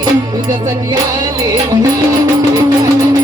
तुझ्यासाठी आले. म्हणा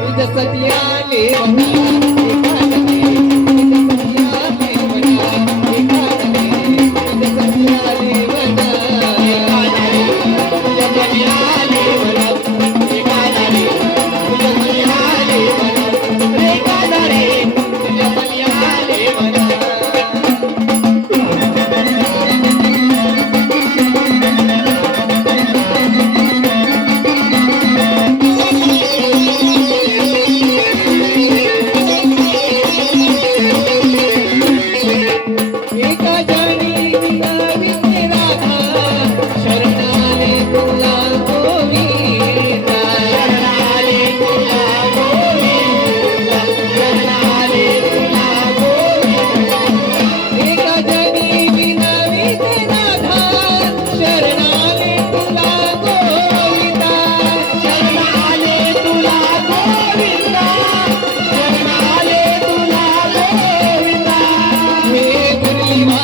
तुझ्यासाठी